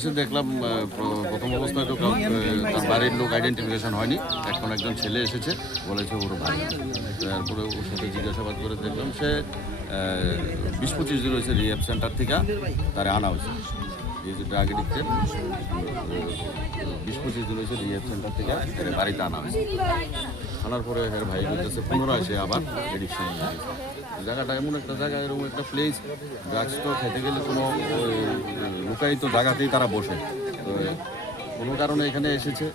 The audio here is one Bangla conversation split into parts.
এসে দেখলাম প্রথম অবস্থায় তো তার বাড়ির লোক আইডেন্টিফিকেশন হয়নি। এখন একজন ছেলে এসেছে, বলেছে ওর ভাই। তারপরে ওর সাথে জিজ্ঞাসাবাদ করে দেখলাম সে 20-25 দিন হয়েছে রিহ্যাব সেন্টার থেকে তারা আনা হয়েছে। এই যে ড্রাগ এডিক্টের 20-25 দিন হয়েছে রিহ্যাব সেন্টার থেকে তাদের বাড়িতে আনা হয়েছে। আনার পরে এর ভাই বলতেছে পুনরায় সে আবার এডিকশন হয়ে গেছে। জায়গাটা এমন একটা জায়গা, এরকম একটা প্লেস, ড্রাগস তো খেতে গেলে কোনো লুকায়িত জায়গাতেই তারা বসে। তো কোনো কারণে এখানে এসেছে,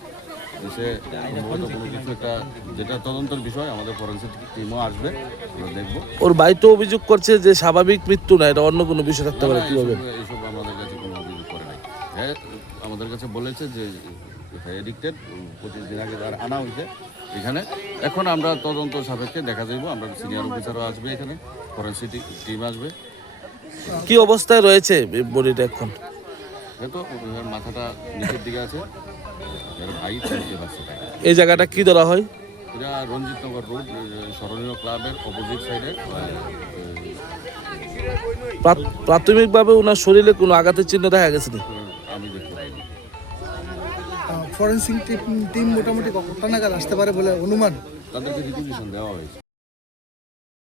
এসে সম্ভবত কোনো কিছু একটা, যেটা তদন্তের বিষয়, আমাদের ফরেন্সিক টিমও আসবে, আমরা দেখবো। ওর ভাই তো অভিযোগ করছে যে স্বাভাবিক মৃত্যু না, এটা অন্য কোনো বিষয় থাকতে পারে। কিভাবে? এইসব আমাদের কাছে কোনো অভিযোগ করে নাই। হ্যাঁ, আমাদের কাছে বলেছে যে এডিক্টেড 25 দিন আগে তার আনা হয়েছে এখানে। এখন আমরা তদন্ত সাপেক্ষে দেখা যাইব, আমরা সিনিয়র অফিসারও আসবে, এখানে ফরেন্সিক টিম আসবে। কি অবস্থায় রয়েছে বডিটা এখন? হয়তো এর মাথাটা নিচের দিকে আছে, এর ভাই চলতে পারছে। এই জায়গাটা কি ধরা হয়? এটা রঞ্জিতনগর রোড, স্মরণীয় ক্লাবের অপোজিট সাইডে। প্রাথমিকভাবে ওনার শরীরে কোনো আঘাতের চিহ্ন দেখা গেছে না? আমি দেখতে পাইনি। ফরেন্সিক টিম মোটামুটি কত নাগাদ আসতে পারে বলে অনুমান? তাদেরকে রিকুইজিশন দেওয়া হয়েছে।